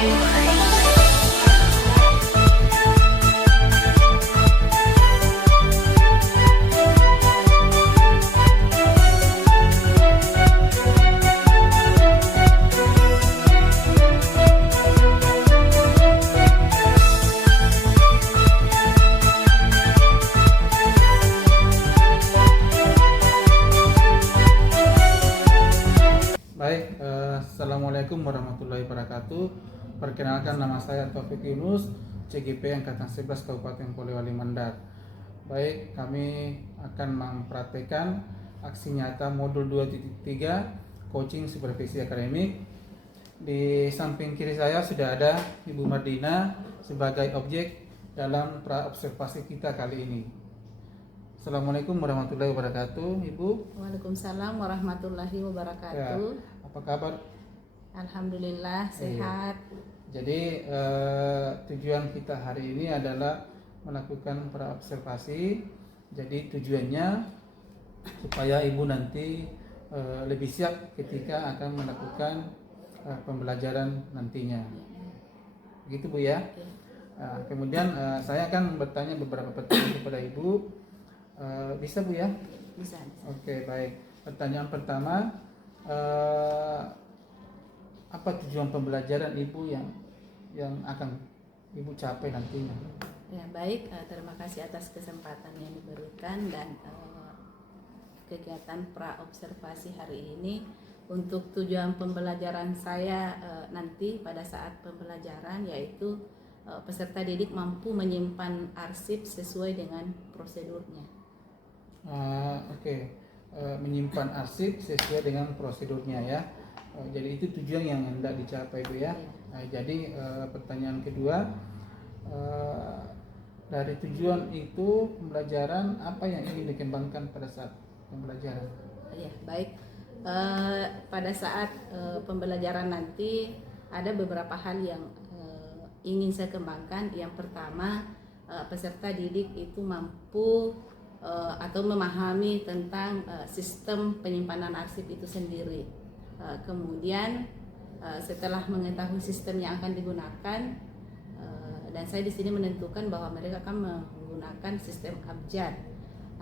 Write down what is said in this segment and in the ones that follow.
Baik, Assalamualaikum warahmatullahi wabarakatuh. Perkenalkan, nama saya Taufik Yunus, CGP Angkatan 11 Kabupaten Polewali Mandar. Baik, kami akan mempraktekkan aksi nyata modul 2.3 coaching supervisi akademik. Di samping kiri saya sudah ada Ibu Mardina sebagai objek dalam praobservasi kita kali ini. Assalamualaikum warahmatullahi wabarakatuh, Ibu. Waalaikumsalam warahmatullahi wabarakatuh. Ya, apa kabar? Alhamdulillah sehat. Jadi tujuan kita hari ini adalah melakukan praobservasi. Jadi tujuannya supaya Ibu nanti lebih siap ketika akan melakukan pembelajaran nantinya. Begitu Bu ya. Kemudian saya akan bertanya beberapa pertanyaan kepada Ibu. Bisa Bu ya? Bisa. Oke, baik. Pertanyaan pertama, apa tujuan pembelajaran Ibu yang akan Ibu capai nantinya? Ya, baik. Terima kasih atas kesempatan yang diberikan dan kegiatan praobservasi hari ini. Untuk tujuan pembelajaran saya nanti pada saat pembelajaran yaitu peserta didik mampu menyimpan arsip sesuai dengan prosedurnya. Oke. Menyimpan arsip sesuai dengan prosedurnya ya. Jadi itu tujuan yang hendak dicapai Bu ya. Jadi pertanyaan kedua, dari tujuan itu pembelajaran apa yang ingin dikembangkan pada saat pembelajaran? Ya, baik. Pada saat pembelajaran nanti ada beberapa hal yang ingin saya kembangkan. Yang pertama, peserta didik itu mampu atau memahami tentang sistem penyimpanan arsip itu sendiri. Kemudian setelah mengetahui sistem yang akan digunakan, dan saya di sini menentukan bahwa mereka akan menggunakan sistem abjad.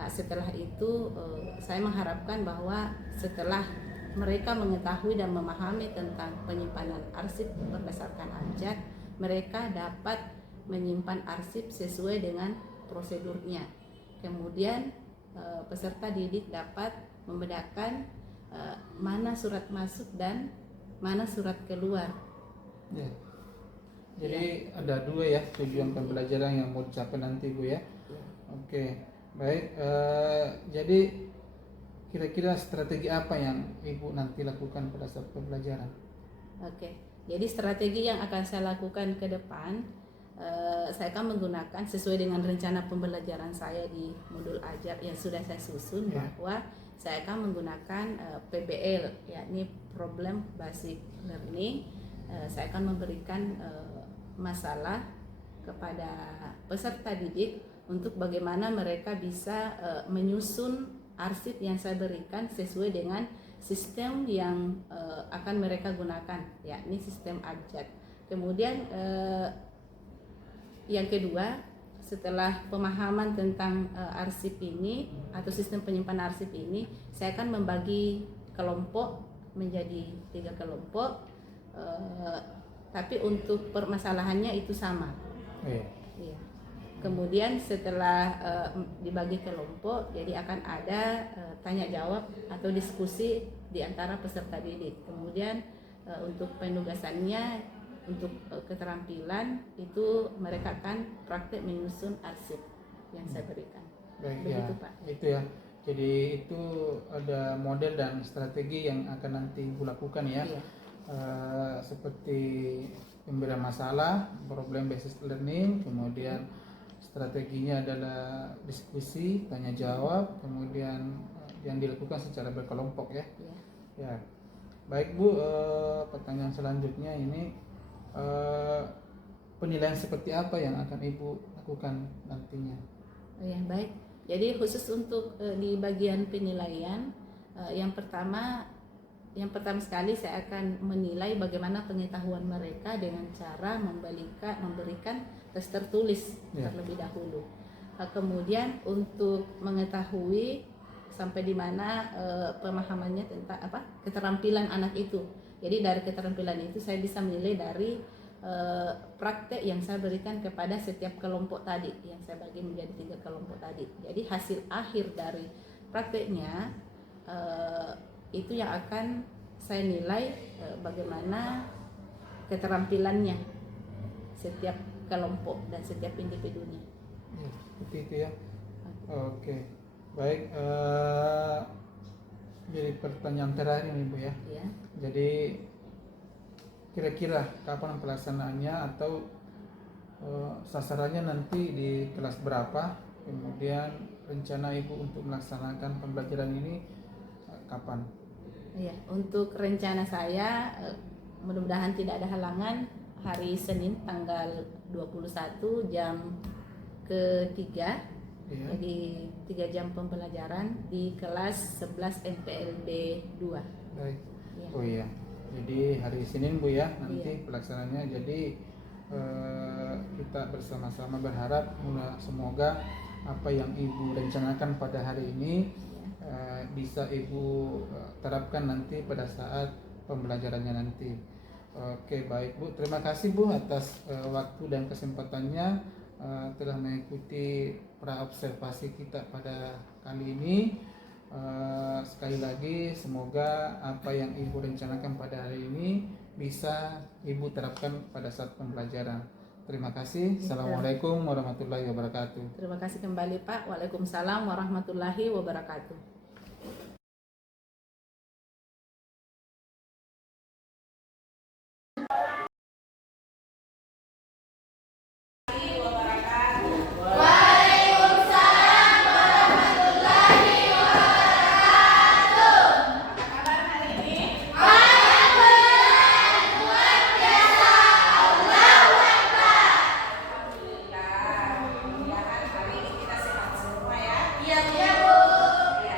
Setelah itu saya mengharapkan bahwa setelah mereka mengetahui dan memahami tentang penyimpanan arsip berdasarkan abjad, mereka dapat menyimpan arsip sesuai dengan prosedurnya. Kemudian peserta didik dapat membedakan mana surat masuk dan mana surat keluar. Ya. Jadi ada dua ya tujuan pembelajaran yang mau dicapai nanti Bu ya. Oke, baik. Jadi kira-kira strategi apa yang Ibu nanti lakukan pada saat pembelajaran? Oke, jadi strategi yang akan saya lakukan ke depan, saya akan menggunakan sesuai dengan rencana pembelajaran saya di modul ajar yang sudah saya susun, bahwa saya akan menggunakan PBL, yakni Problem Basic Learning. Saya akan memberikan masalah kepada peserta didik untuk bagaimana mereka bisa menyusun arsip yang saya berikan sesuai dengan sistem yang akan mereka gunakan, yakni sistem abjad. Kemudian yang kedua, setelah pemahaman tentang arsip ini atau sistem penyimpanan arsip ini, saya akan membagi kelompok menjadi 3 kelompok, tapi untuk permasalahannya itu sama. Iya. Kemudian setelah dibagi kelompok, jadi akan ada tanya jawab atau diskusi di antara peserta didik. Kemudian untuk penugasannya, untuk keterampilan itu mereka akan praktek menyusun arsip yang saya berikan. Baik, begitu ya, Pak. Itu ya. Jadi itu ada model dan strategi yang akan nanti Ibu lakukan ya. Iya. Seperti pemberian masalah, problem based learning, kemudian strateginya adalah diskusi, tanya jawab, kemudian yang dilakukan secara berkelompok ya. Iya. Ya. Baik Bu, pertanyaan selanjutnya ini, penilaian seperti apa yang akan Ibu lakukan nantinya? Ya, baik. Jadi khusus untuk di bagian penilaian, yang pertama yang pertama sekali saya akan menilai bagaimana pengetahuan mereka dengan cara memberikan tes tertulis terlebih dahulu. Kemudian untuk mengetahui sampai di mana pemahamannya tentang keterampilan anak itu. Jadi dari keterampilan itu saya bisa menilai dari praktek yang saya berikan kepada setiap kelompok tadi, yang saya bagi menjadi 3 kelompok tadi. Jadi hasil akhir dari prakteknya itu yang akan saya nilai bagaimana keterampilannya setiap kelompok dan setiap individunya. Ya, seperti itu ya. Oke, baik. Jadi pertanyaan terakhir ini Bu ya. Ya. Jadi kira-kira kapan pelaksanaannya atau sasarannya nanti di kelas berapa? Kemudian rencana Ibu untuk melaksanakan pembelajaran ini kapan? Iya, untuk rencana saya mudah-mudahan tidak ada halangan hari Senin tanggal 21 jam ketiga. Iya. Jadi 3 jam pembelajaran di kelas 11 MPLB 2. Baik. Ya. Oh iya. Jadi hari Senin Bu ya nanti Iya. pelaksananya. Jadi kita bersama-sama berharap semoga apa yang Ibu rencanakan pada hari ini bisa Ibu terapkan nanti pada saat pembelajarannya nanti. Oke, baik Bu. Terima kasih Bu atas waktu dan kesempatannya telah mengikuti praobservasi kita pada kali ini. Sekali lagi semoga apa yang Ibu rencanakan pada hari ini bisa Ibu terapkan pada saat pembelajaran. Terima kasih. Assalamualaikum warahmatullahi wabarakatuh. Terima kasih kembali Pak. Waalaikumsalam warahmatullahi wabarakatuh. Mudah-mudahan hari ini kita sehat semua ya. Iya, Bu. Iya,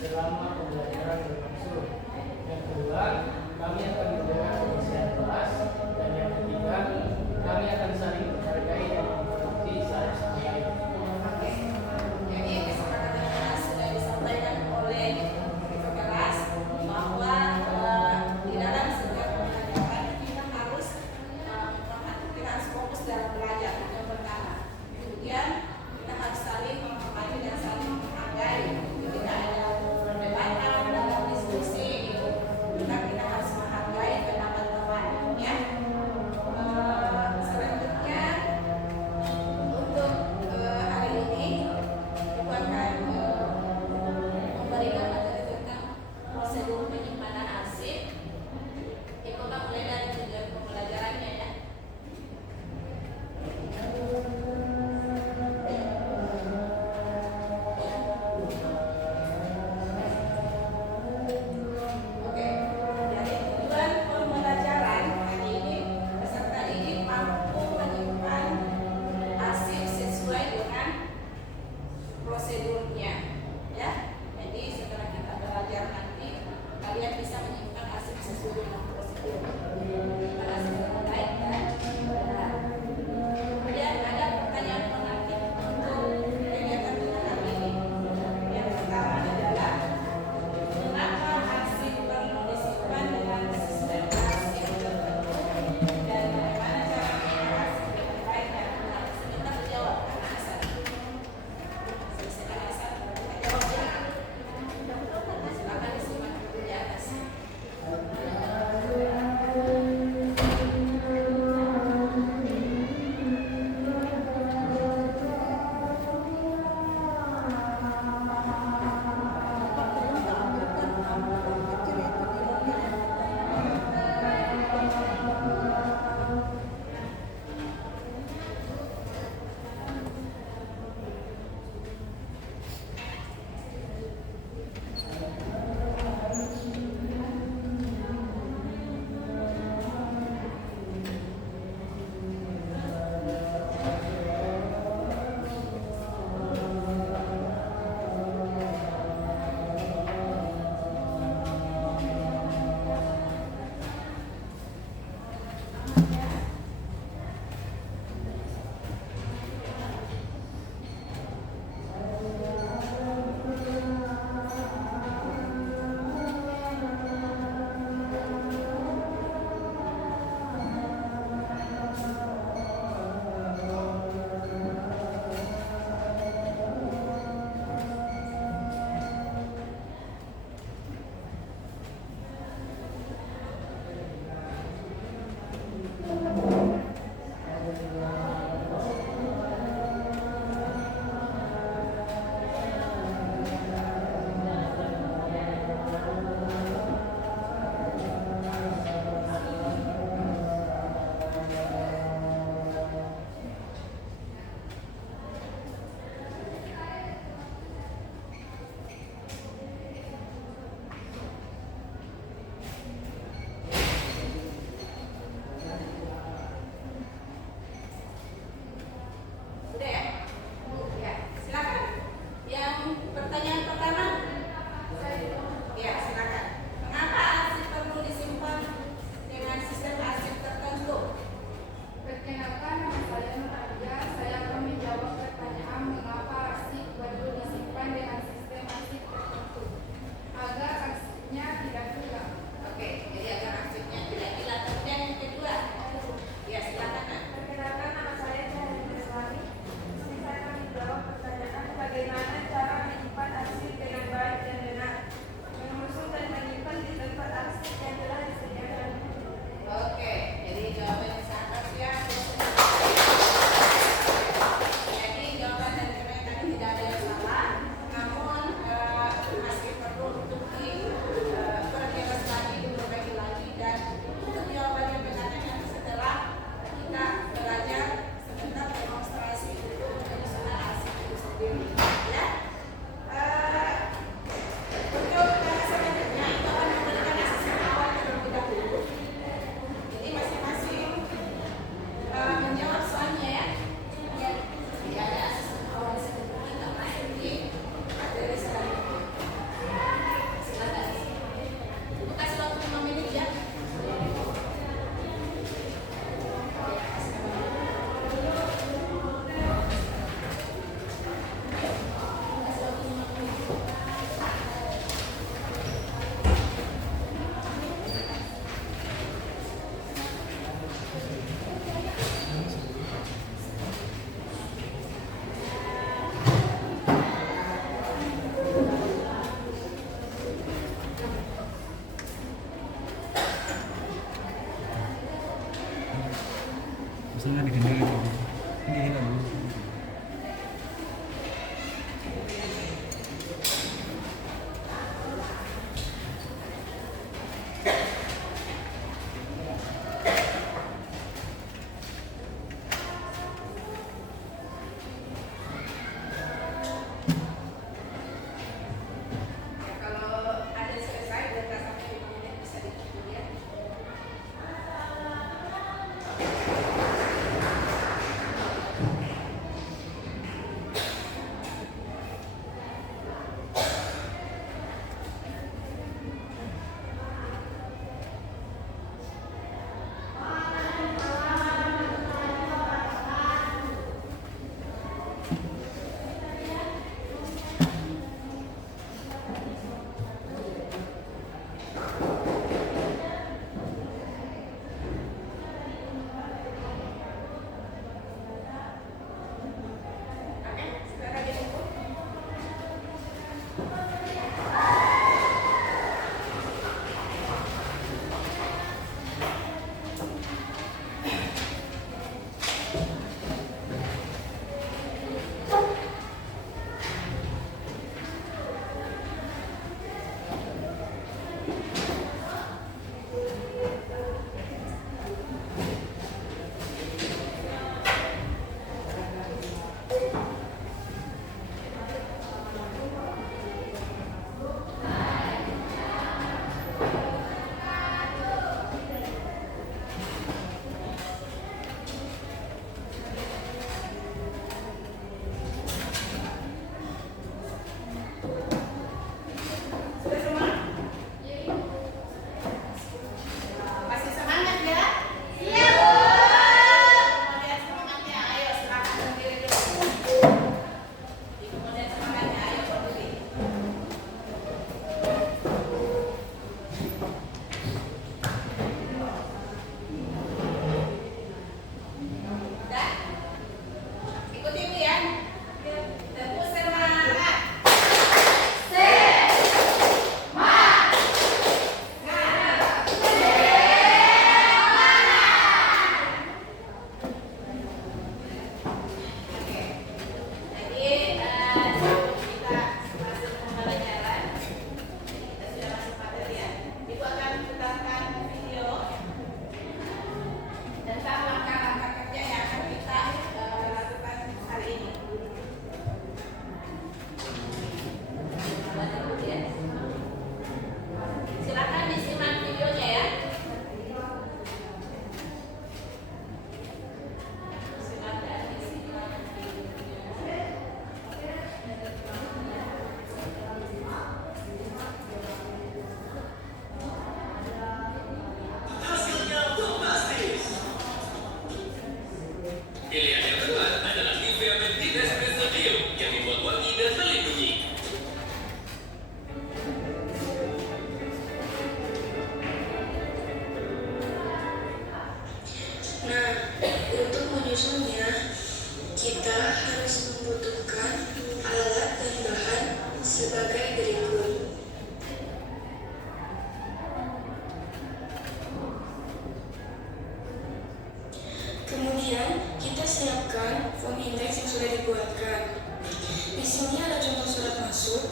selama pembelajaran berlangsung. Yang kedua, kami akan menjaga kebersihan kelas, dan yang ketiga, kami akan saling menghargai dan menghormati satu sama lain. Oke. Jadi kesepakatan kita sudah disampaikan oleh ketua kelas bahwa di dalam setiap pembelajaran kita harus fokus dalam belajar, yang pertama. Kemudian kita harus saling menghormati dan saling menghargai. Ketika ada perdebatan dalam diskusi itu, kita harus menghargai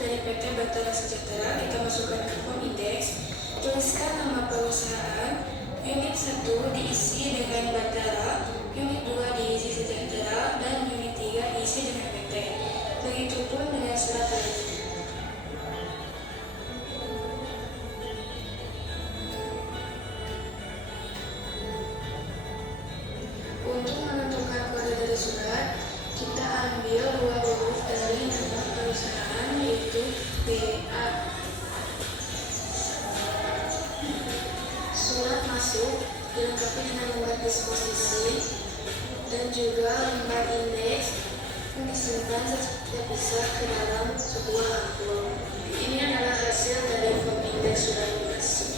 dari PT Batara Sejahtera, kita masukkan ke form index, tuliskan nama perusahaan, unit 1 diisi dengan Batara, unit 2 diisi Sejahtera, dan unit 3 diisi dengan PT. Begitupun dengan surat telepon. Untuk menentukan kode dari surat, kita ambil dua huruf dari nama perusahaan, yaitu BA. Surat masuk dilengkapi dengan lembar disposisi dan juga lembar indeks yang disimpan terpisah ke dalam sebuah amplop. Ini adalah hasil dari form indeks surat masuk.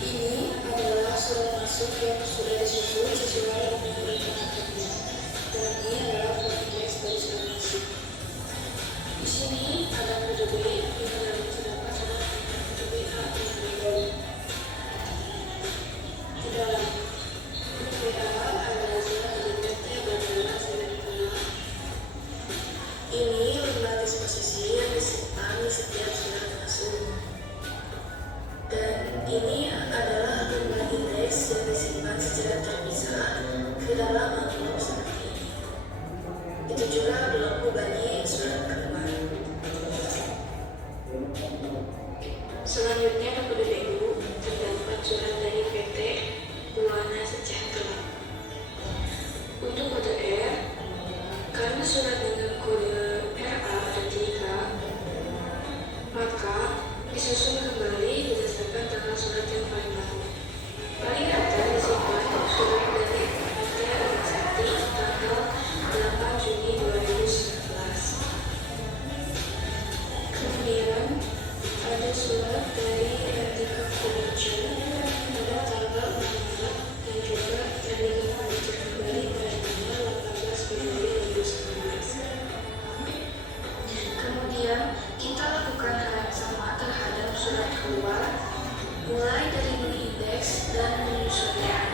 Ini adalah surat masuk yang sudah disusun sesuai dengan rencana. Dan ini adalah form indeks dari surat masuk. Di sini ada kode B yang dalam terdapat kode BA yang berbeda. Di dalam kode BA adalah surat dari PT Batara Sejahtera. Ini lembar disposisi yang disimpan di setiap surat masuk. Dan ini adalah lembar indeks yang disimpan secara terpisah ke dalam amplop seperti ini. Itu juga berlaku bagi surat keluar. Selanjutnya ke kode BU, terdapat surat dari PT Buana Sejahtera. Untuk kode R, karena surat dengan kode RA dan 3, maka disusun kembali berdasarkan tanggal surat yang paling lama. Paling atas disimpan surat dari PT Sakti tanggal 8 Juni 2019. Kemudian ada surat dari Etika Furniture pada tanggal 6 Maret dan juga Etika Furniture kembali pada tanggal 18 Februari 2019. Kemudian kita lakukan hal yang sama terhadap surat keluar, mulai dari mengindeks dan menyusunnya.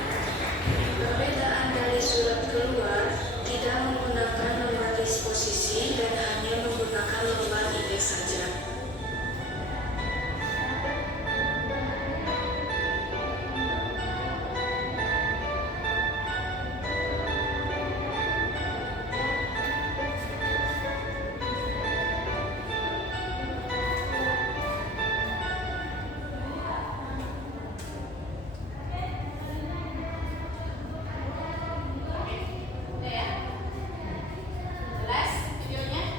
Perbedaan dari surat keluar tidak menggunakan lembar disposisi dan hanya menggunakan lembar indeks saja. Udah ya? Jelas videonya?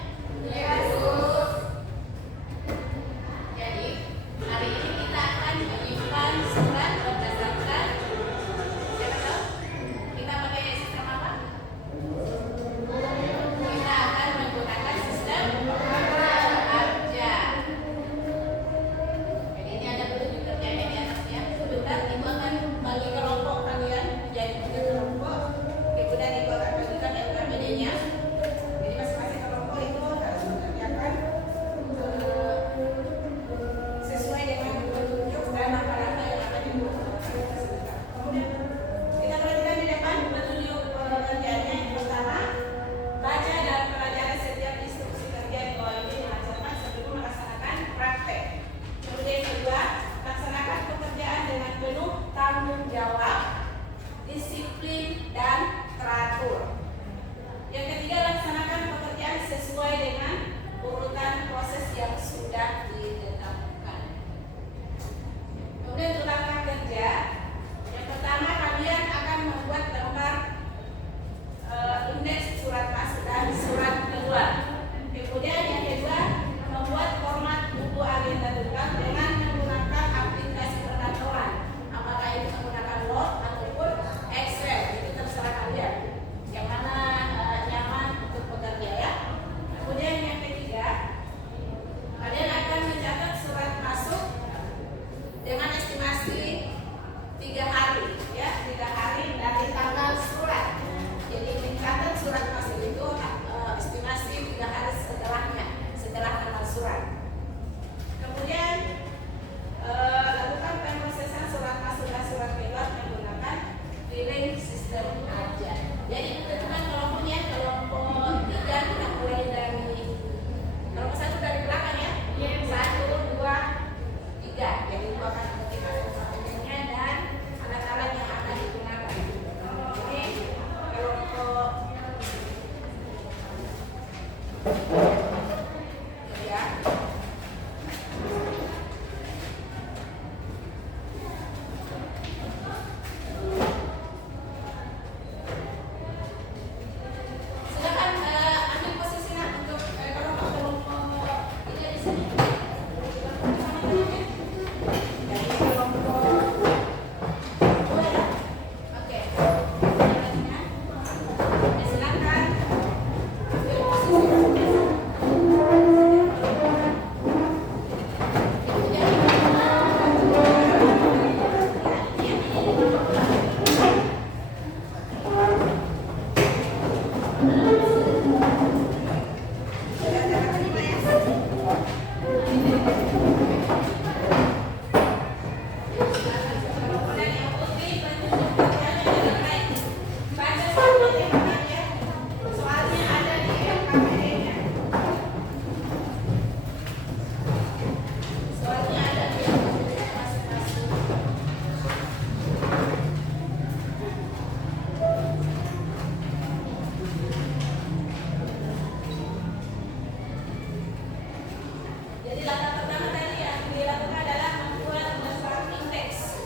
Jadi langkah pertama tadi yang dilakukan adalah membuat surat indeks.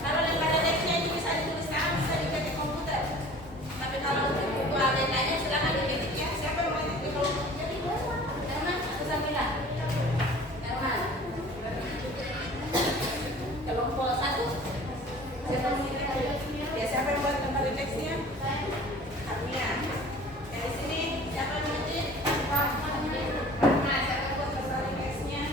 Kalau pada teksnya ini bisa ditulis sekarang, bisa diketik komputer. Tapi kalau untuk buku ABK-nya silakan diketik ya. Siapa yang mau ketik kalau jadi Herman atau Samila? Herman. Kelompok 1. Siapa yang mau ketik? Ya, siapa yang buat kembali teksnya? Armia. Yang di sini siapa yang mau ketik? Nah, siapa yang buat kembali teksnya?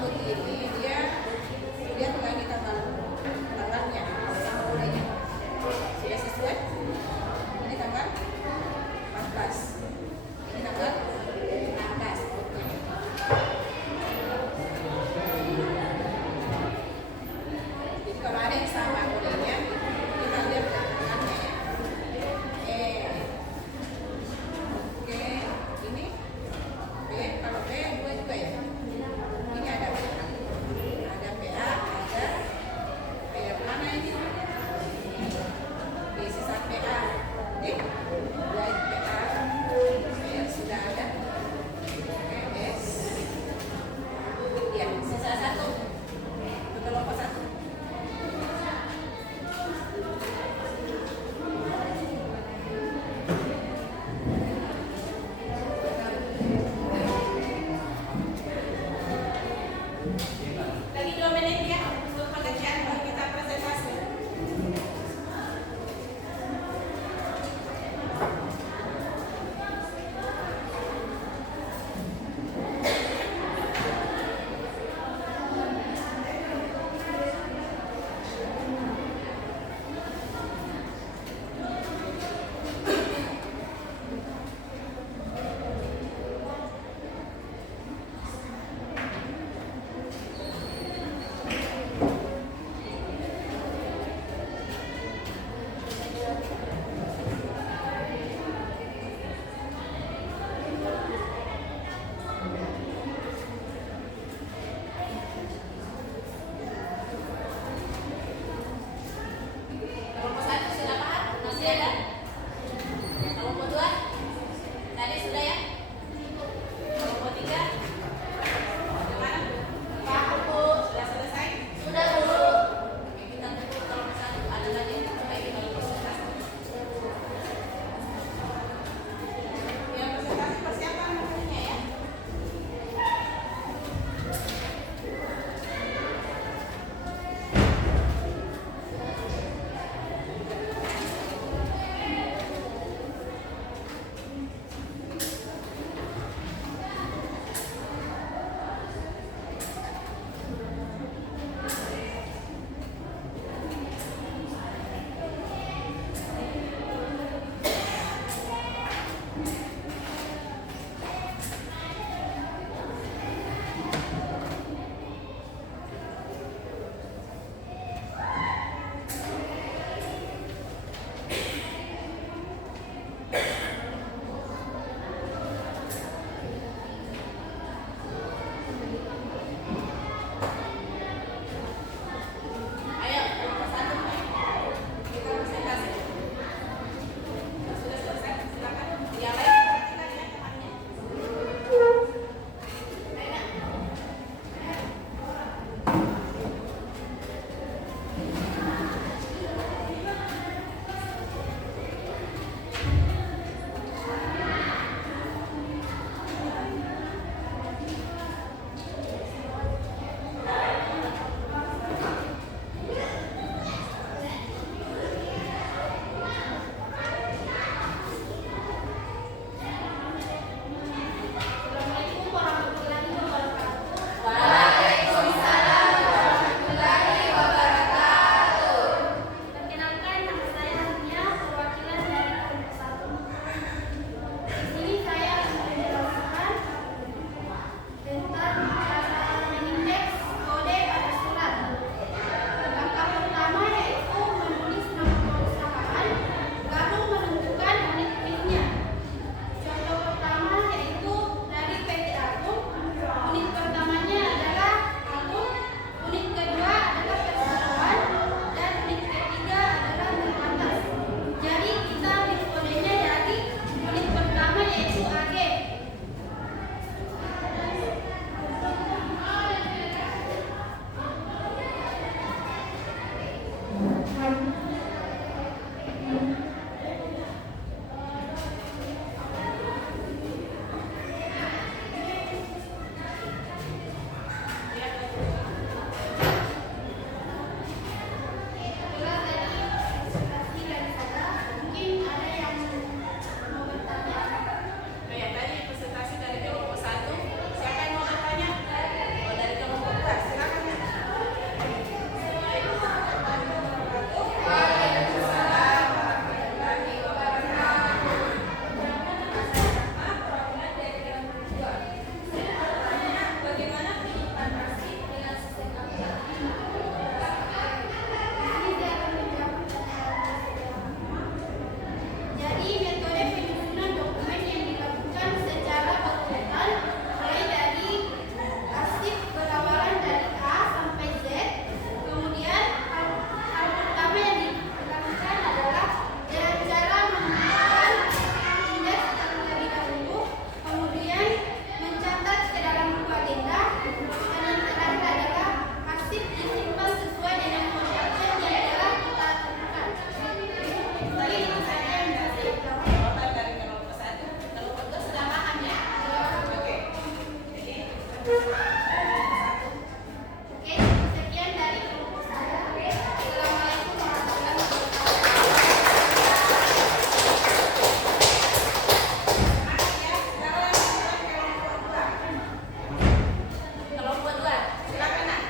tahun ini dia tinggal di tanggalnya, tanggal mulainya. Sudah sesuai? Ini tanggal 14. Ini tanggal 16. Oke. Jadi kalau ada yang sama mulainya, kita lihat tanggalnya ya. Oke, ini B, kalau B 2 juga ya. Ini ada B. Oke, sekian dari kelompok saya. Assalamualaikum warahmatullahi wabarakatuh. Kelompok dua, silakan Nak.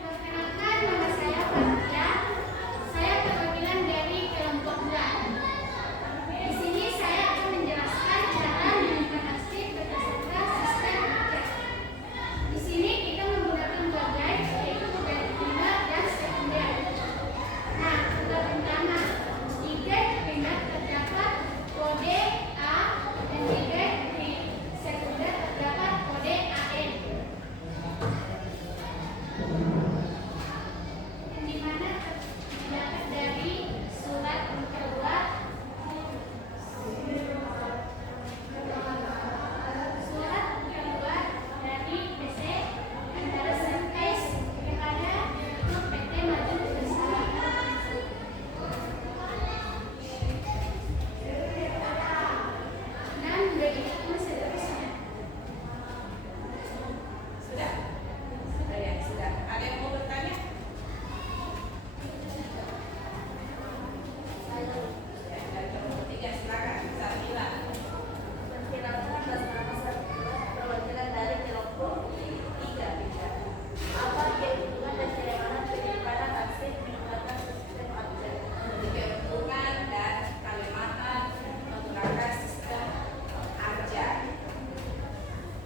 Perkenalkan, nama saya Fatia. Saya perwakilan dari kelompok 2. Di sini saya akan menjelaskan cara menemukan arsip berdasarkan sistem objek. Di sini kita menggunakan dua guide, yaitu guide primer dan sekunder. Nah, untuk pertama, di guide primer terdapat kode A dan di guide sekunder terdapat kode AN. Yang dimana terdapat dari surat keluar dari PC antara Surface kepada grup PT Maju Bersama. Dan begitu seterusnya. Sudah? Sudah. Ada yang mau bertanya? Ya, dari kelompok 3 silakan, Sarmila. Perkenalkan, nama saya perwakilan dari kelompok 3. Apa keuntungan dan kelemahan penyimpanan arsip menggunakan sistem objek? Keuntungan dan kelemahan menggunakan sistem ARJA.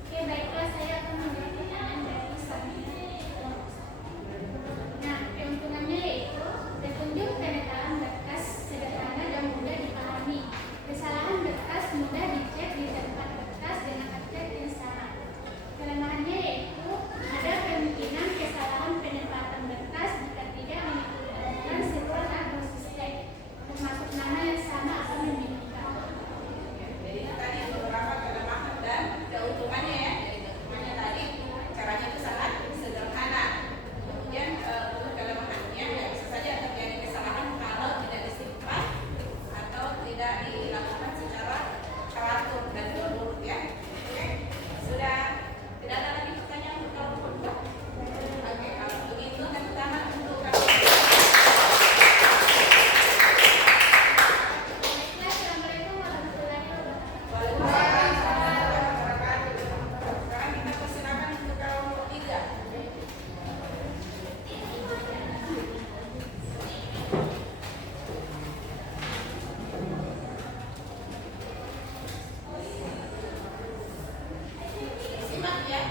Oke, baiklah, saya akan menjawab pertanyaan dari Samina. Nah, keuntungannya yaitu petunjuk pemetaan berkas sederhana dan mudah dipahami. Kesalahan berkas mudah dicek di tempat berkas dengan objek yang sama. Kelemahannya yaitu ada kemungkinan kesalahan penempatan berkas jika tidak mengikuti sequel atau sistem, termasuk nama yang sama atau membingungkan. Jadi itu tadi beberapa kelemahan dan keuntungannya ya. Jadi keuntungannya tadi caranya itu sangat sederhana. Kemudian untuk kelemahannya ya bisa saja terjadi kesalahan kalau tidak disimpan atau tidak dilakukan secara teratur dan berurut ya. Oke, sudah tidak ada lagi pertanyaan untuk kelompok 2. Oke, kalau begitu yang pertama untuk kelompok Baiklah, Assalamualaikum warahmatullahi wabarakatuh. Waalaikumsalam warahmatullahi wabarakatuh. Sekarang kita persilakan untuk kelompok 3. Simak ya.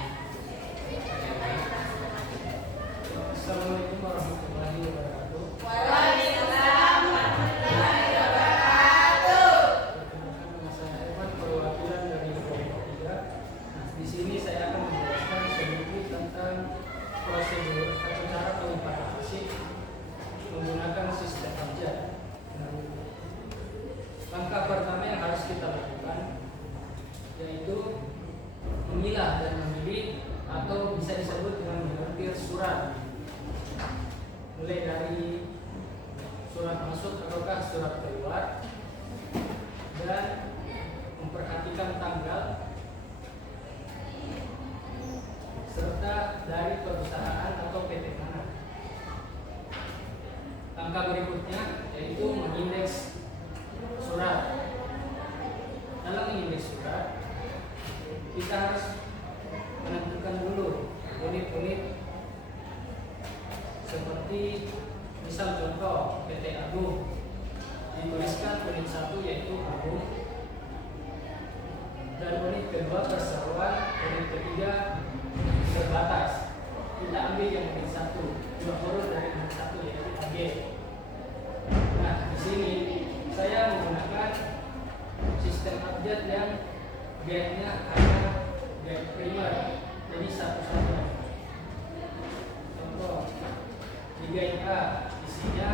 Assalamualaikum warahmatullahi wabarakatuh. Waalaikumsalam warahmatullahi wabarakatuh. Perkenalkan, nama saya Irfan, perwakilan dari kelompok 3. Nah, di sini saya akan menjelaskan sedikit tentang prosedur atau cara penyimpanan arsip menggunakan sistem objek. Nah, langkah pertama yang harus kita lakukan yaitu memilah dan memilih atau bisa disebut dengan menyortir surat, mulai dari surat masuk ataukah surat keluar, dan memperhatikan tanggal serta dari perusahaan atau PT mana. Langkah berikutnya yaitu mengindeks surat. Dalam mengindeks surat, kita harus menentukan dulu unit-unit seperti misal contoh PT Agung, dituliskan unit 1 yaitu Agung, dan unit kedua perseroan, unit ketiga terbatas. Kita ambil yang unit 1, dua huruf dari unit 1 yaitu AG. Nah, di sini saya menggunakan sistem update yang guide-nya hanya guide primer, jadi satu saja. Contoh, di guide A isinya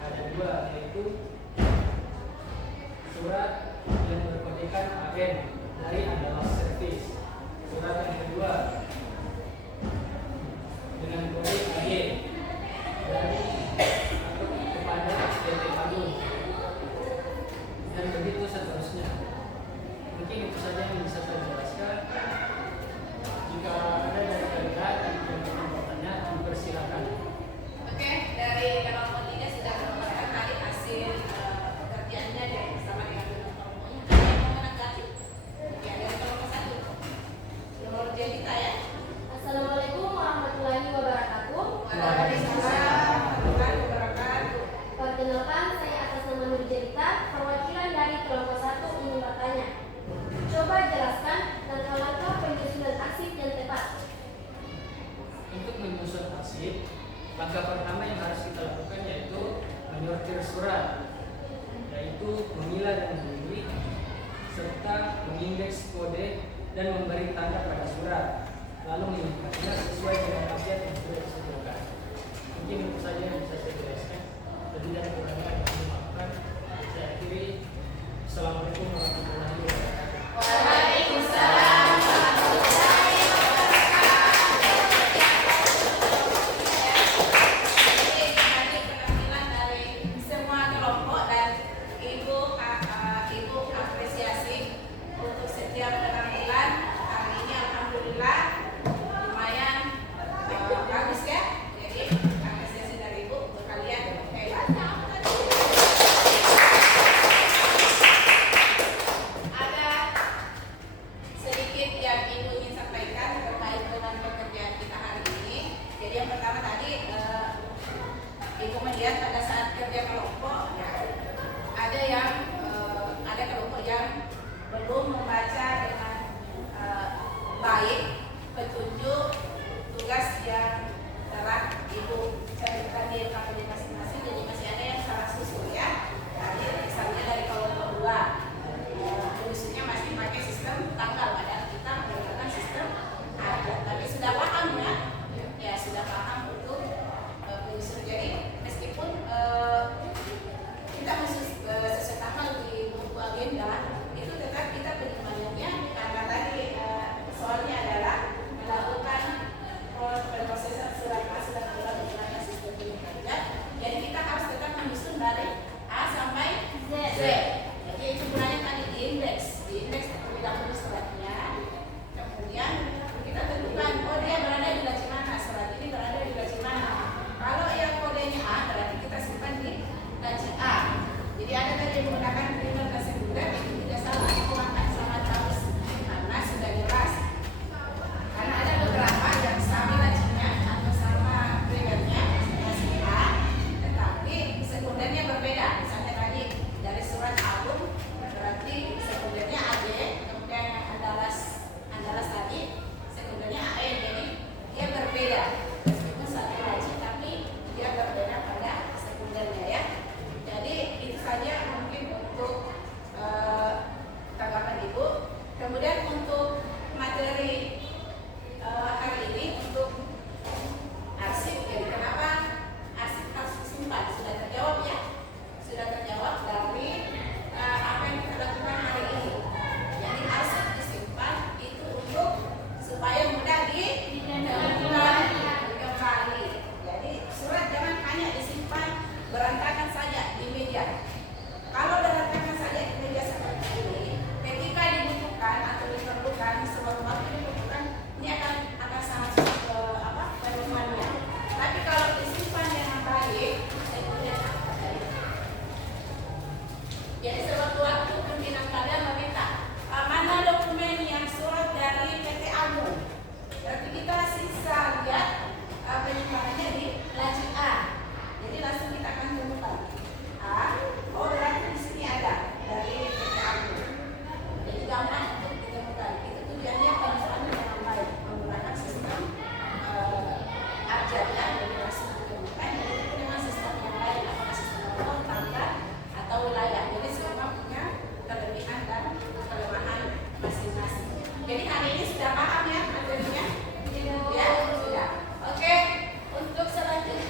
ada dua, yaitu surat yang berkodekan AN dari Andalas Service. Surat yang kedua dengan kode AG dari atau kepada PT Bandung, dan begitu seterusnya. Mungkin itu saja yang bisa saya jelaskan. Jika ada dari kalian yang ingin bertanya, dipersilakan. Oke, dari kelompok 3 sudah mendapatkan hari hasil pekerjaannya dari bersama dengan kelompoknya. Ada yang mau menanggapi? Oke, dari kelompok 1. Nomor Jelita ya. Assalamualaikum warahmatullahi wabarakatuh. Waalaikumsalam warahmatullahi wabarakatuh. Perkenalkan, saya atas nama Nur Jelita, perwakilan dari kelompok 1 ingin bertanya. Coba jelaskan langkah-langkah penyusunan arsip yang tepat. Untuk menyusun arsip, langkah pertama yang harus kita lakukan yaitu menyortir surat, yaitu memilah dan memilih serta mengindeks kode dan memberi tanda pada surat, lalu mengirimkannya sesuai dengan update yang sudah disediakan. Mungkin itu saja yang bisa saya jelaskan. Lebih dan kurangnya kami maafkan. Saya akhiri. Assalamualaikum warahmatullahi wabarakatuh. Waalaikumsalam warahmatullahi wabarakatuh. Jadi tadi penampilan dari semua kelompok dan ibu apresiasi untuk setiap penampilan hari ini. Alhamdulillah lumayan bagus ya. Jadi apresiasi dari ibu.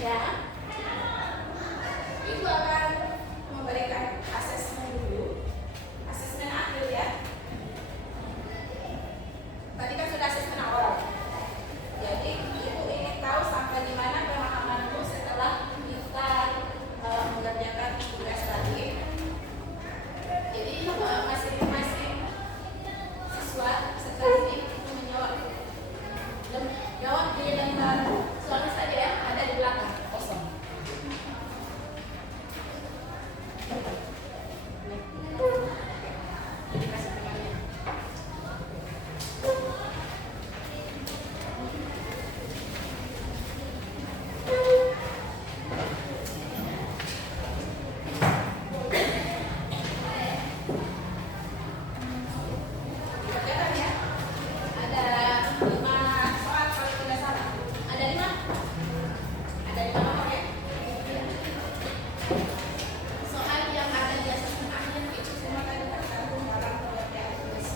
selanjutnya itu akan memberikan asesmen dulu, asesmen akhir ya. Tadi kan sudah asesmen awal, jadi ibu ingin tahu sampai di mana pemahamanmu setelah kita mengerjakan tugas tadi. Jadi masing-masing siswa peserta didik itu menjawab di lembar soalnya saja ya, ada di belakang kosong. Dikasih temannya. Dikerjakan ya. Ada 5 soal kalau tidak salah. Ada 5? Ada 5 nomor ya. Soal yang ada di asesmen akhir itu semua tadi tercantum dalam pengertian tulis.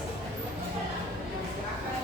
Silakan.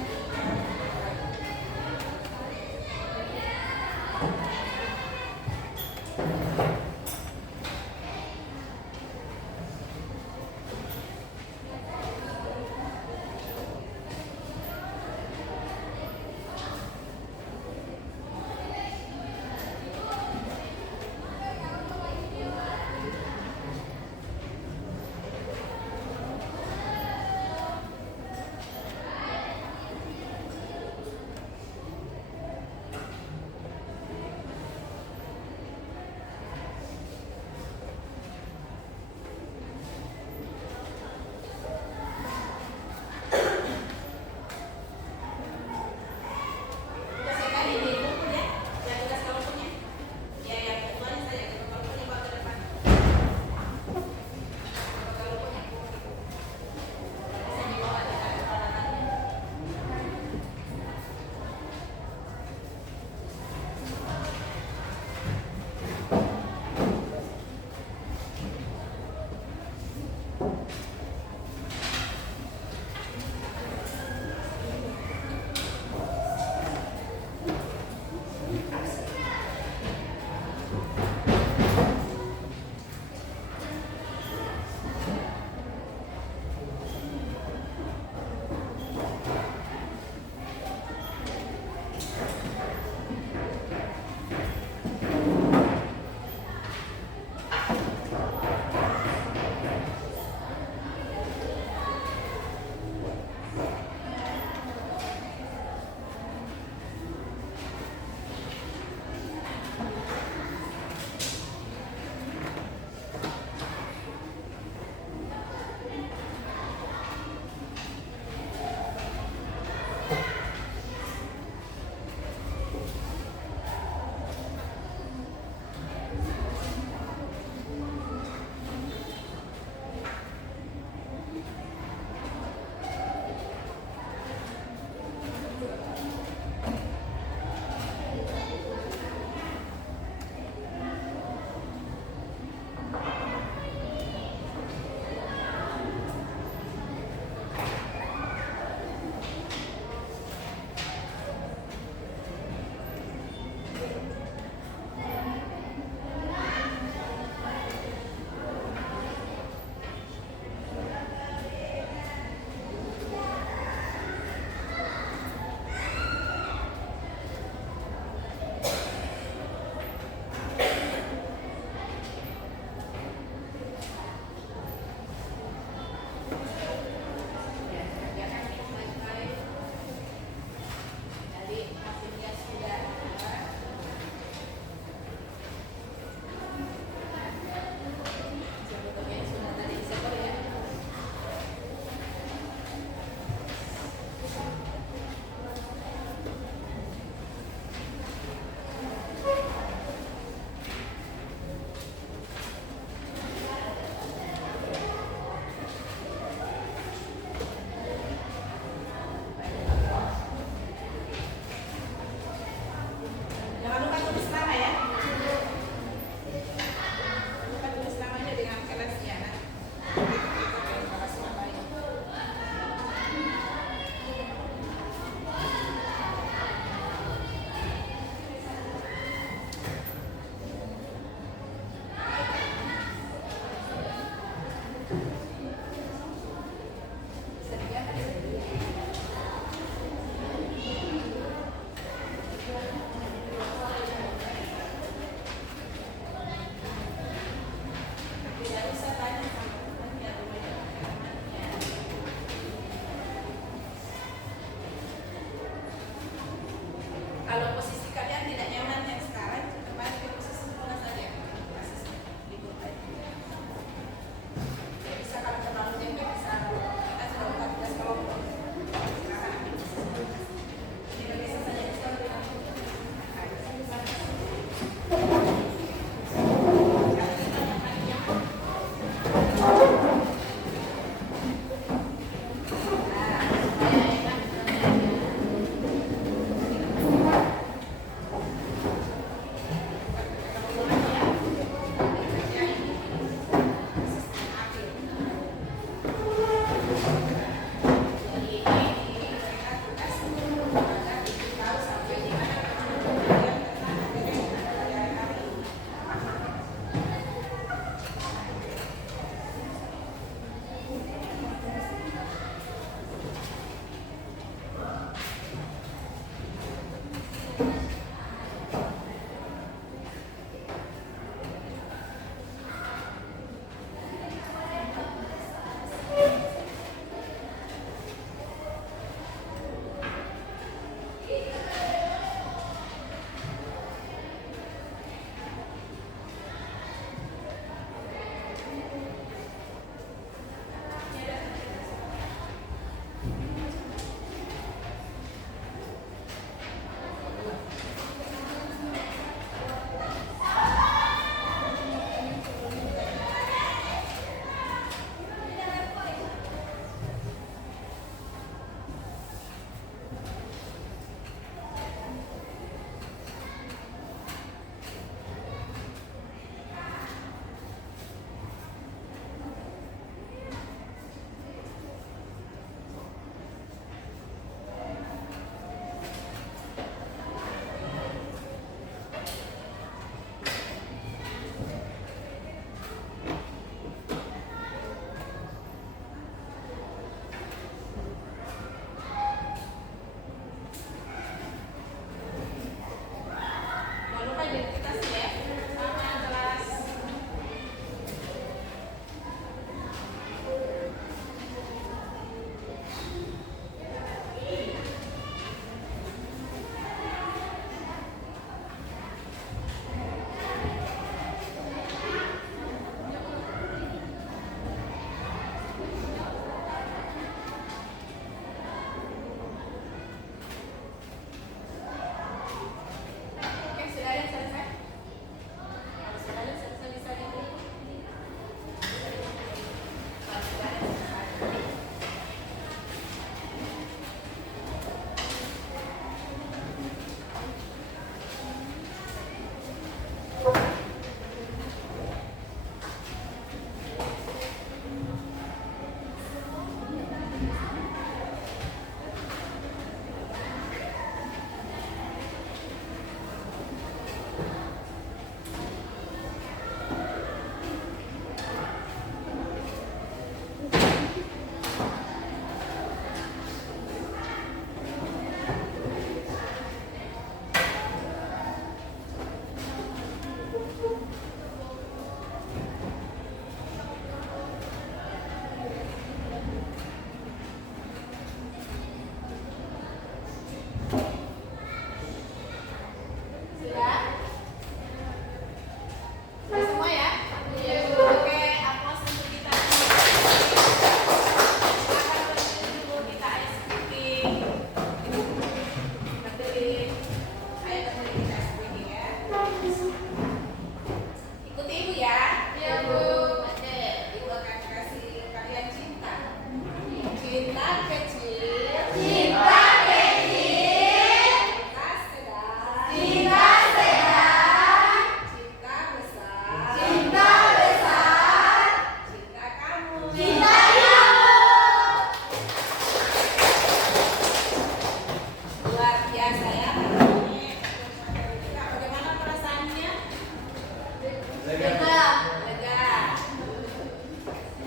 Lega.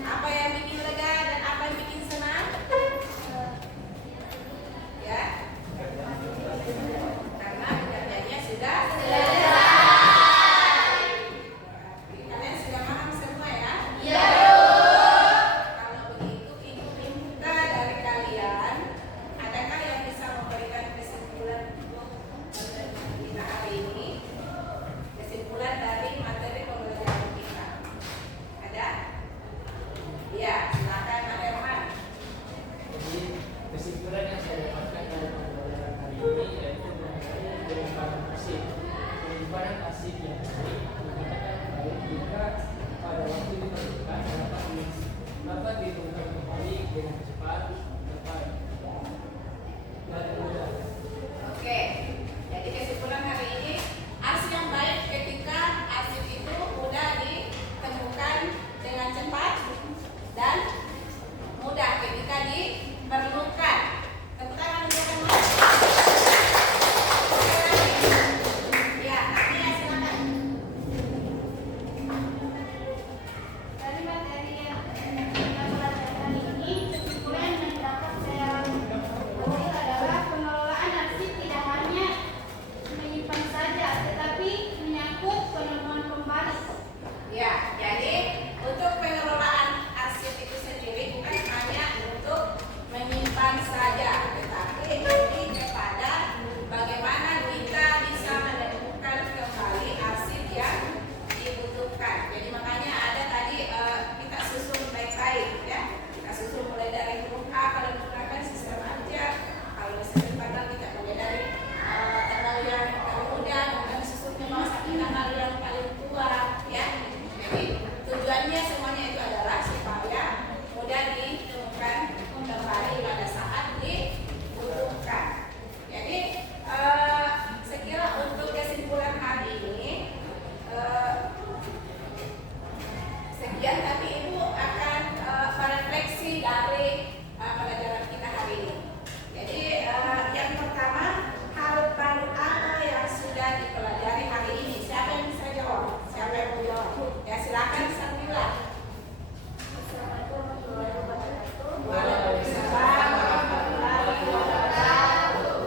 Apa yang bikin lega dan apa yang bikin senang? Ya. Karena pekerjaannya sudah selesai. Kalian sudah paham semua ya? Iya. Kalau begitu, ibu minta dari kalian, adakah yang bisa memberikan kesimpulan untuk kita hari ini? Kesimpulan dari materi pembelajaran kita. Ada? Ya, silakan Pak Herman. Jadi kesimpulan yang saya dapatkan dari pembelajaran hari ini yaitu mengenai penyimpanan arsip. Penyimpanan arsip yang baik dikatakan baik jika pada waktu diperlukan dapat ditemukan kembali dengan cepat, tepat, dan mudah. Oke, jadi kesimpulan hari ini, arsip yang baik ketika arsip itu mudah ditemukan dengan cepat dan mudah ketika diperlukan. Tepuk tangan untuk teman. Ya, Tania silakan. Dari materi yang kita pelajari ini, kesimpulan yang dapat saya ambil adalah pengelolaan arsip tidak hanya menyimpan saja, tetapi menyangkut penemuan kembali. Ya, jadi untuk pengelolaan arsip itu sendiri bukan hanya untuk menyimpan saja, tetapi lebih kepada bagaimana kita bisa menemukan kembali arsip yang dibutuhkan. Jadi makanya ada tadi kita susun baik-baik ya. Kita susun mulai dari huruf A kalau menggunakan sistem abjad, kalau sistem tanggal kita mulai dari tanggal yang paling muda, kemudian susun ke bawah sampai tanggal yang paling tua ya. Jadi tujuannya semuanya itu adalah supaya mudah ditemukan kembali pada saat dibutuhkan. Jadi sekira untuk kesimpulan hari ini sekian, tapi Ibu akan merefleksi dari pelajaran kita hari ini. Jadi yang pertama, hal baru apa yang sudah dipelajari hari ini? Siapa yang bisa jawab? Siapa yang mau jawab? Ya silakan Samila. Waalaikumsalam warahmatullahi wabarakatuh.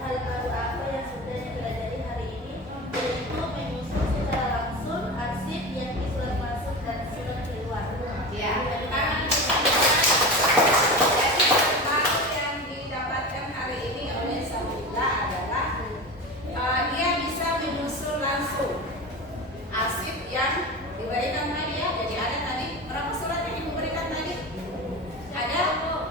Hal baru apa yang sudah dipelajari hari ini yaitu menyusun secara langsung arsip yang di surat masuk dan surat keluar. Ya, tangan jadi hal baru yang didapatkan hari ini oleh Samila adalah dia bisa menyusun langsung arsip yang diberikan tadi ya. Jadi ada tadi berapa surat yang diberikan tadi?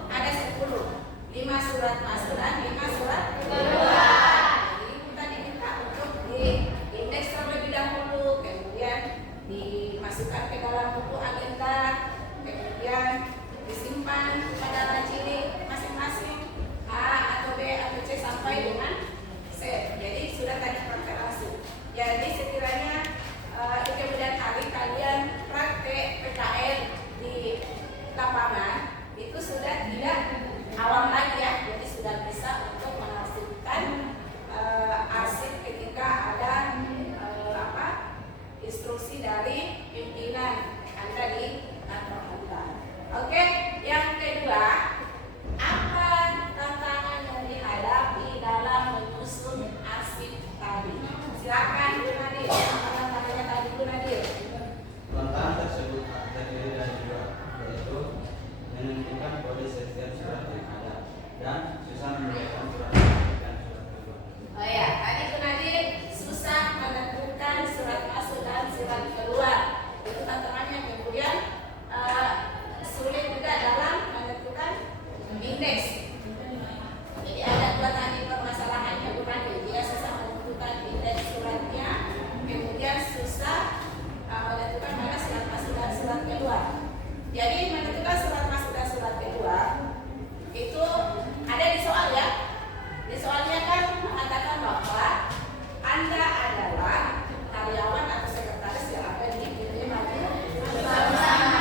Ada 10. 5 surat masuk dan 5 surat keluar. Jadi kita diminta untuk diindeks terlebih dahulu, kemudian dimasukkan ke dalam buku agenda, kemudian disimpan pada rajili masing-masing A atau B atau C sampai dengan C. Jadi sudah tadi preparasi. Jadi sekiranya di kemudian hari kalian praktek PKL di lapangan itu sudah tidak awam lagi ya. Jadi sudah bisa untuk mengarsipkan arsip ketika ada instruksi dari pimpinan Anda di kantor Anda. Oke, yang kedua, apa tantangan yang dihadapi dalam menyusun arsip tadi? Silakan Bu Nadir. Apa tantangannya tadi Bu Nadir? Tantangan tersebut terdiri dari dua, yaitu menentukan kode setiap surat yang ada dan susah membedakan surat masuk dan surat keluar. Oh ya, tadi Bu Nadir susah menentukan surat masuk dan surat keluar. Itu tantangannya. Kemudian sulit juga dalam menentukan indeks. Jadi ada dua tadi permasalahannya Bu Nadir. Dia susah menentukan indeks suratnya, kemudian susah menentukan mana surat masuk dan surat keluar. Jadi menentukan surat masuk dan surat keluar itu ada di soal ya. Di soalnya kan mengatakan bahwa Anda adalah karyawan atau sekretaris yang ada di PT Maju Bersama.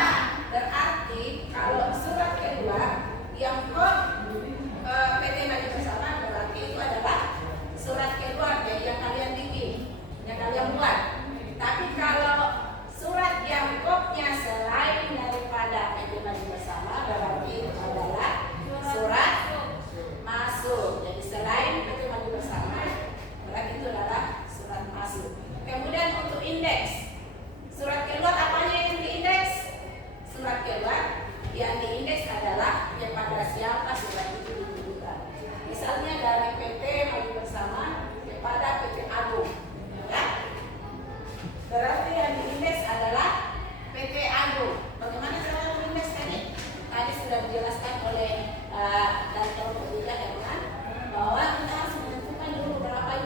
diindeks. Surat keluar apanya yang diindeks? Surat keluar yang diindeks adalah kepada siapa surat itu ditujukan. Misalnya dari PT Maju Bersama kepada PT Agung, ya. Berarti yang diindeks adalah PT Agung. Bagaimana cara mengindeks tadi? Tadi sudah dijelaskan oleh dari kelompok 3 ya kan, bahwa kita harus menentukan dulu berapa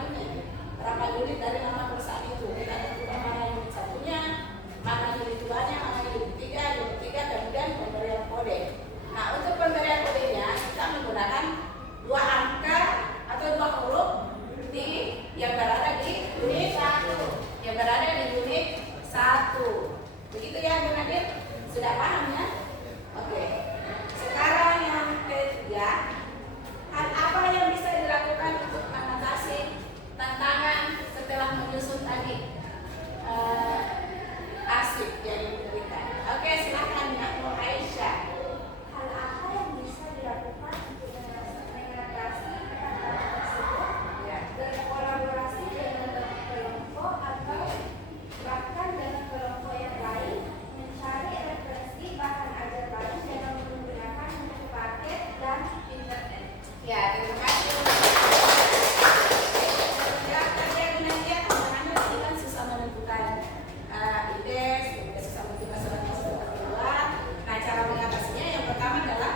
unit dari nama perusahaan itu. Kita tentukan mana unit satunya, mana unit 2-nya, mana unit 3, kemudian pemberian kode. Nah, untuk pemberian kodenya kita menggunakan 2 angka atau 2 huruf yang berada di unit 1. Begitu ya, Bu Nadir? Sudah paham ya? Oke. Sekarang yang ketiga, hal apa yang bisa dilakukan untuk mengatasi tantangan setelah menyusun tadi arsip yang diberikan? Oke, silakan Bu Aisyah. Hal apa yang bisa dilakukan untuk mengatasi tantangan tersebut? Ya. Berkolaborasi dengan kelompok atau bahkan dengan kelompok yang lain, mencari referensi bahan ajar lain dengan menggunakan buku paket dan internet. Ya, terima kasih. Ya, tadi yang nanti teman-teman ini kan susah menentukan indeks, kemudian susah menentukan surat masuk dan keluar. Nah, cara mengatasinya yang pertama adalah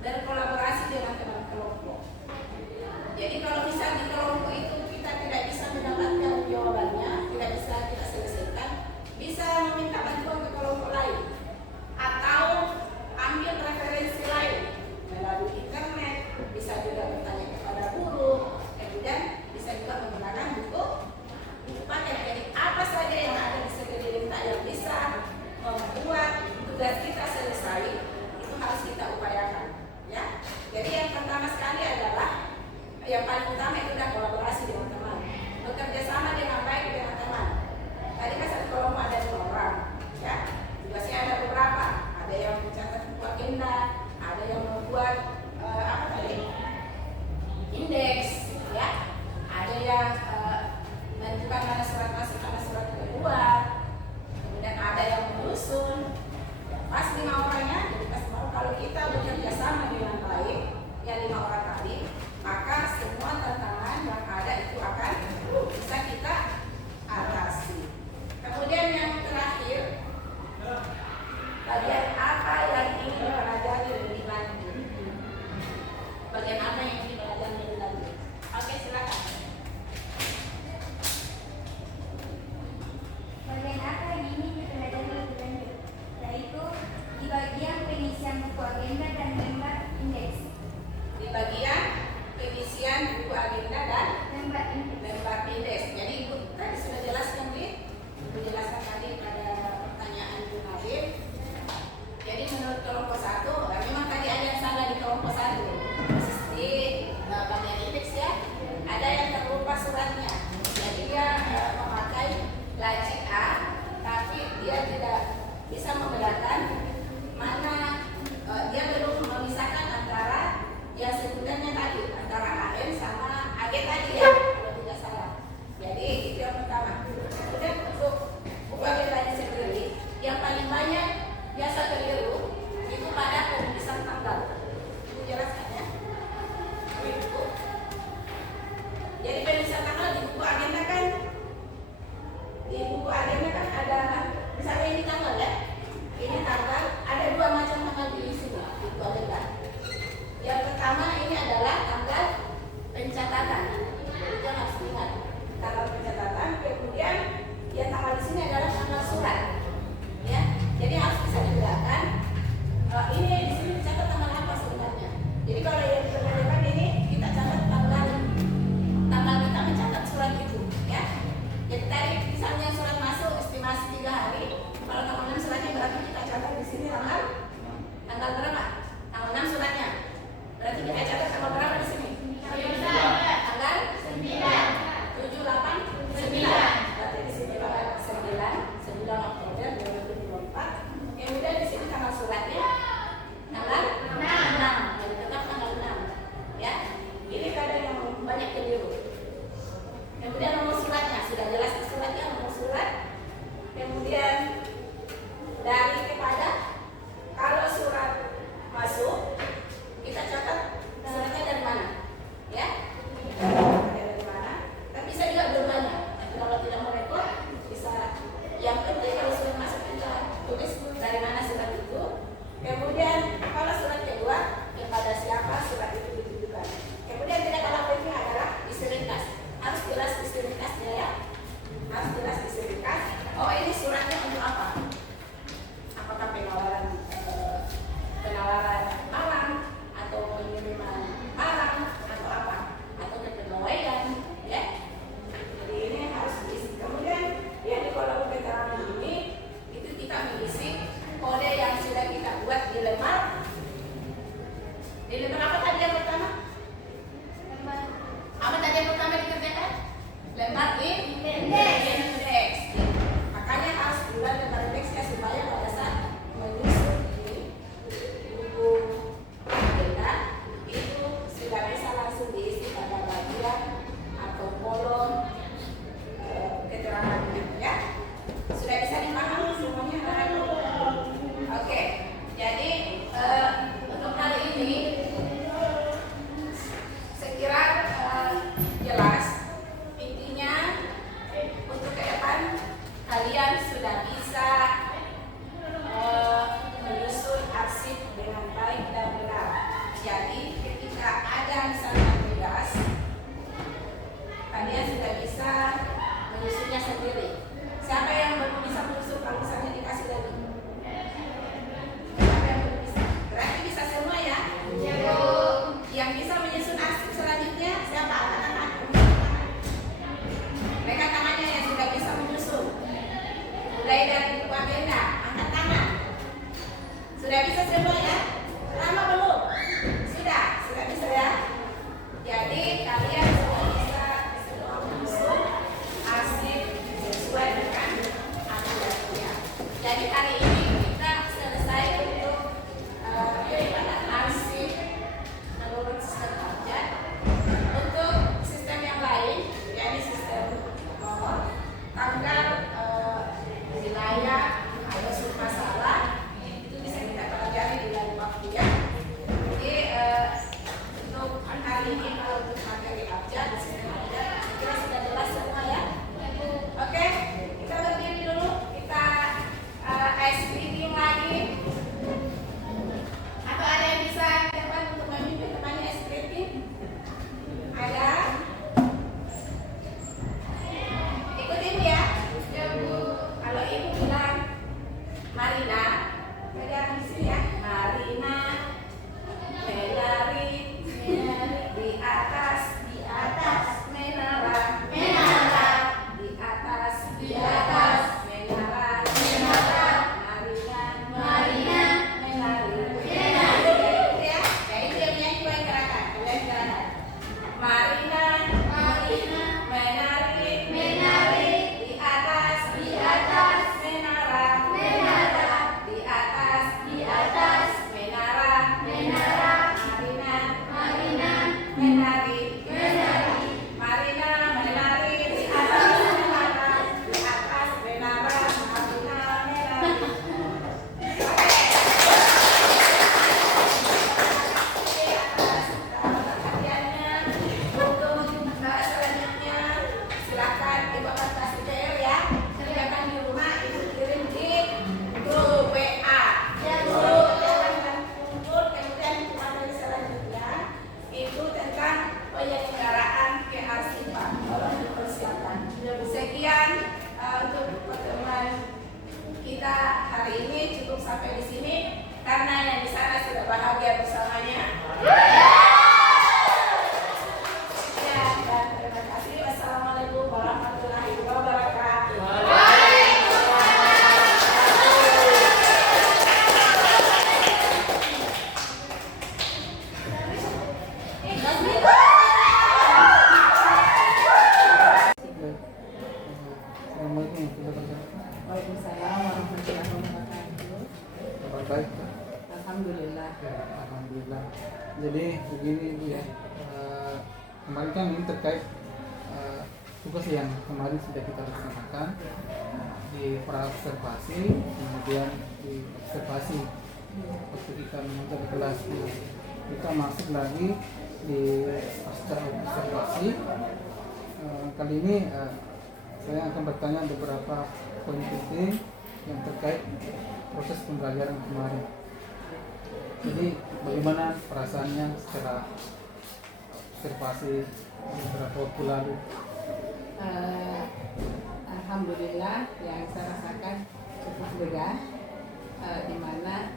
berkolaborasi dengan teman kelompok. Jadi kalau misal di kelompok itu kita tidak bisa mendapatkan jawabannya, tidak bisa kita selesaikan, bisa meminta bantuan ke kelompok lain atau ambil referensi lain melalui internet, bisa juga bertanya kepada guru, kemudian bisa juga menggunakan buku paket. Jadi apa saja yang ada di sekeliling kita yang bisa membuat tugas kita selesai, itu harus kita upayakan, ya. Jadi yang pertama sekali adalah yang paling utama itu adalah kolaborasi dengan teman, bekerja sama dengan baik dengan teman. Tadi kan satu kelompok ada 5 orang, ya. Tugasnya ada beberapa, ada yang mencatat buku agenda, ada yang membuat indeks, ya. Ada yang menentukan mana surat masuk, mana surat keluar, kemudian ada yang menyusun. Pas 5 orangnya, jadi pas kalau kita bekerja sama dengan baik, yang 5 orang tadi, maka semua tantangan yang ada itu akan bisa kita atasi. Kemudian yang terakhir, bagian apa yang ingin dipelajari lebih lanjut? Bagian apa yang ingin dipelajari lebih lanjut? Oke, silakan. Bagian apa yang ingin dipelajari lebih lanjut? Yaitu di bagian pengisian buku agenda dan lembar indeks. Di bagian pengisian buku agenda dan lembar indeks. Jadi Ibu tadi sudah jelaskan Ibu jelaskan tadi pada pertanyaan Ibu Nadir. Jadi menurut kelompok 1, memang tadi ada yang salah di kelompok 1 di bagian indeks ya. Ada yang terlupa suratnya. Jadi dia memakai laci A, tapi dia tidak bisa membedakan mana, dia belum memisahkan antara yang sebenarnya tadi antara AM sama AG tadi ya, kalau tidak salah. Jadi itu yang pertama. Kemudian untuk buku agendanya sendiri, yang paling banyak biasa keliru itu pada penulisan tanggal. Ibu jelaskan ya. Ibu. Jadi penulisan tanggal di buku agenda kan, ada misalnya ini tanggal ya. Ini tanggal, ada 2 macam tanggal di sini di buku agenda. Yang pertama ini adalah tanggal pencatatan. Itu harus diingat. Tanggal pencatatan, kemudian yang tanggal di sini adalah tanggal surat. Ya. Jadi harus bisa dibedakan. Ini di sini dicatat tanggal apa sebenarnya. Jadi kalau yang diperbedakan ini kita catat tanggal kita mencatat surat itu, ya. Jadi tadi misalnya surat masuk estimasi 3 hari. Kalau tanggal 6 suratnya berarti kita catat di sini tanggal berapa? Tanggal 6 suratnya. Berarti kita catat tanggal berapa di sini? Tanggal 7, 8, 9. Berarti di sini tanggal 9 Oktober 2024. Kemudian di sini tanggal suratnya tanggal 6. Jadi tetap tanggal 6. Ya. Ini kadang yang banyak keliru. Kemudian nomor suratnya sudah jelas di suratnya nomor surat sudah bisa menyusun arsip dengan baik dan benar. Jadi ketika ada misalnya tugas, kalian sudah bisa menyusunnya sendiri. Siapa yang belum bisa menyusun kalau misalnya dikasih lagi? Siapa yang belum bisa? Berarti bisa semua ya? Yang bisa menyusun arsip selanjutnya siapa? Anak-anak. Mereka tangannya yang sudah bisa menyusun. Mulai dari Pak Benda, angkat tangan. Sudah bisa semua ya? Lama belum? Sudah bisa ya? Jadi kalian sudah bisa semua menyusun arsip sesuai dengan aturannya. Jadi hari ini kita selesai untuk daripada arsip menurut sistem abjad. Untuk sistem yang lain, yakni sistem nomor, tanggal, wilayah, ada masalah, itu bisa kita pelajari di dalam waktu ya. Jadi untuk hari ini kalau untuk materi abjad, sistem abjad, kira sudah jelas semua ya. Oke, kita berdiri dulu, kita ice breathing lagi. Atau ada yang bisa teman untuk memimpin temannya ice breathing? Ada? Ikutin ya. Kalau ibu bilang Marina, pegang di sini ya. Marina, menari, di atas, menara, di atas, menara, Marina, menari. Ya, itu yang nyanyi kalian gerakan. Marina, menari, di atas, menara, di atas, menara, Marina, menari, Marina, menari, di atas, menara, Marina, menari. Selanjutnya silakan ibu akan kasih PR ya. Silakan di rumah ibu kirim di grup WA. Grup jangan kumpul. Kemudian materi selanjutnya itu tentang penyelenggaraan kearsipan. Tolong dipersiapkan. Sekian untuk pertemuan kita hari ini, cukup sampai di sini karena yang di sana sudah bahagia bersamanya. Ya, dan terima kasih. Wassalamualaikum warahmatullahi wabarakatuh. Assalamualaikum warahmatullahi wabarakatuh. Waalaikumsalam warahmatullahi wabarakatuh. Kabar baik. Alhamdulillah. Ya, alhamdulillah. Jadi begini Bu ya, kemarin kan ini terkait tugas yang kemarin sudah kita laksanakan di praobservasi, kemudian di observasi waktu kita menonton di kelas. Kita masuk lagi di pasca observasi. Kali ini saya akan bertanya beberapa poin penting yang terkait proses pembelajaran kemarin. Jadi bagaimana perasaannya setelah observasi beberapa waktu lalu? Alhamdulillah yang saya rasakan cukup lega, di mana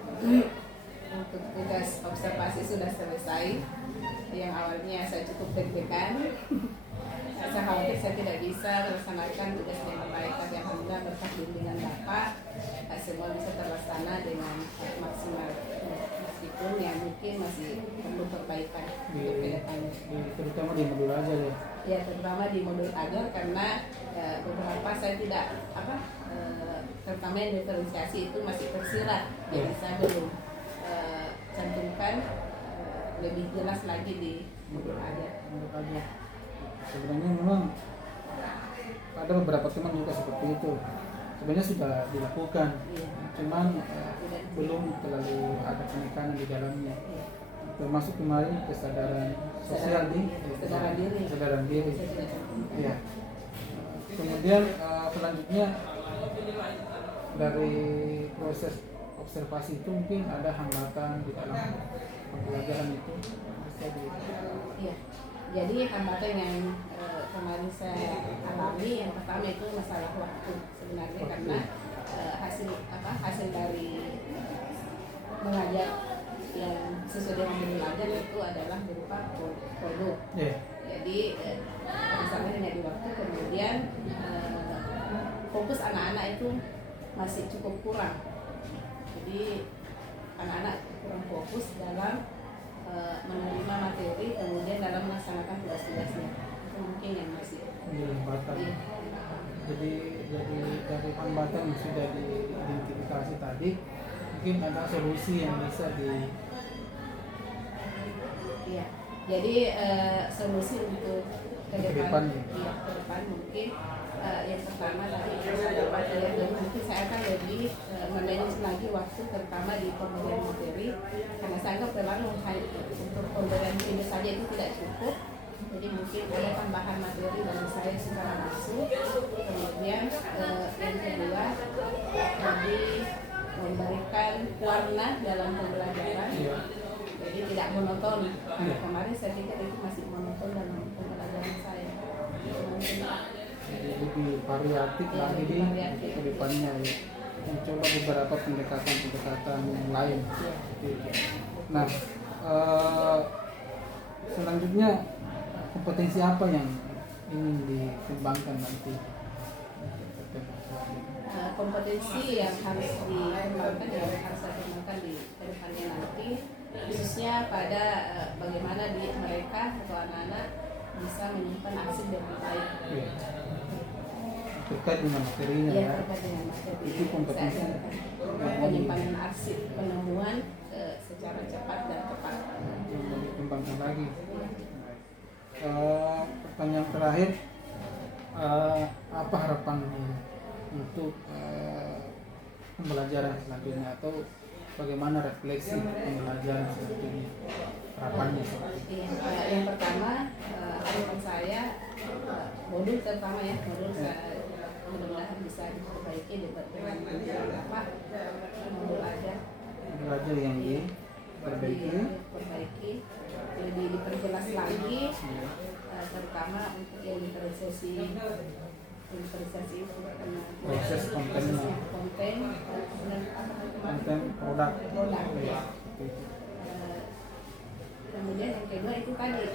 untuk tugas observasi sudah selesai. Yang awalnya saya cukup deg-degan, saya khawatir saya tidak bisa melaksanakan tugas dengan baik, tapi alhamdulillah berkat bimbingan Bapak semua bisa terlaksana dengan maksimal, meskipun yang mungkin masih perlu perbaikan untuk kedepannya. Terutama di modul aja ya. Ya, terutama di modul ajar karena beberapa saya tidak terutama yang diferensiasi itu masih tersirat, jadi saya belum cantumkan lebih jelas lagi di modul ajar. Menurut aja sebenarnya memang ada beberapa teman juga seperti itu, sebenarnya sudah dilakukan, cuman belum terlalu ada penekanan di dalamnya, termasuk kemarin kesadaran sosial kesadaran diri. Ya. Kemudian selanjutnya dari proses observasi itu mungkin ada hambatan di dalam pembelajaran itu bisa di Iya. Jadi hambatan yang kemarin saya alami yang pertama itu masalah waktu sebenarnya karena hasil dari mengajar yang sesuai dengan belajar itu adalah berupa produk. Jadi misalnya hanya di waktu, kemudian fokus anak-anak itu masih cukup kurang. Jadi anak-anak kurang fokus dalam menerima materi, kemudian dalam melaksanakan tugas-tugasnya. Itu mungkin yang masih hambatan. Jadi dari hambatan yang sudah diidentifikasi tadi, mungkin ada solusi yang bisa Iya. Jadi solusi untuk ke depan mungkin yang pertama tadi mungkin saya akan lebih memanage lagi waktu terutama di pemberian materi, karena saya anggap memang untuk pemberian ini saja itu tidak cukup. Jadi mungkin ada tambahan materi dari saya secara langsung. Kemudian yang kedua lebih memberikan warna dalam pembelajaran. Jadi tidak monoton. Kemarin saya pikir itu masih monoton dalam pembelajaran saya. jadi lebih variatif lagi di kedepannya ya. Mencoba beberapa pendekatan yang lain. Nah, selanjutnya kompetensi apa yang ingin dikembangkan nanti? Kompetensi yang harus dikembangkan di kedepannya nanti, khususnya pada bagaimana mereka atau anak-anak bisa menyimpan arsip dengan baik. Terkait dengan materinya Ya, ya. terkait dengan materi. Itu kompetensi Penyimpanan arsip, penemuan secara cepat dan tepat. yang mau dikembangkan lagi. Pertanyaan terakhir, apa harapan untuk pembelajaran selanjutnya atau bagaimana refleksi pembelajaran selanjutnya, harapannya? Yang pertama, harapan saya modul terutama ya, modul saya mudah-mudahan bisa diperbaiki dengan modul belajar yang diperbaiki, lebih diperjelas lagi, terutama untuk yang diferensiasi proses konten produk. Kemudian yang kedua itu tadi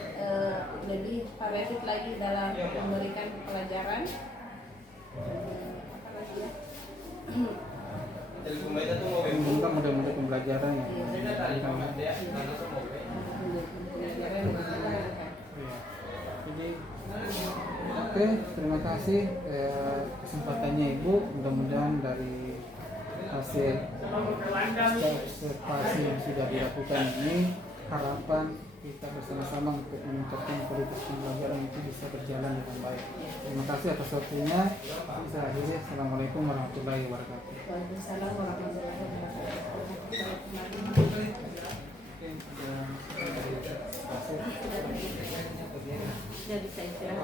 lebih variatif lagi dalam memberikan pelajaran. Apa lagi ya? Menggunakan model-model pembelajaran yang jadi oke, terima kasih kesempatannya Ibu. Mudah-mudahan dari hasil observasi yang sudah dilakukan ini, harapan kita bersama-sama untuk meningkatkan kualitas pembelajaran itu bisa berjalan dengan baik. Terima kasih atas waktunya. Saya akhiri. Assalamualaikum warahmatullahi wabarakatuh. Waalaikumsalam warahmatullahi wabarakatuh. Jadi saya kira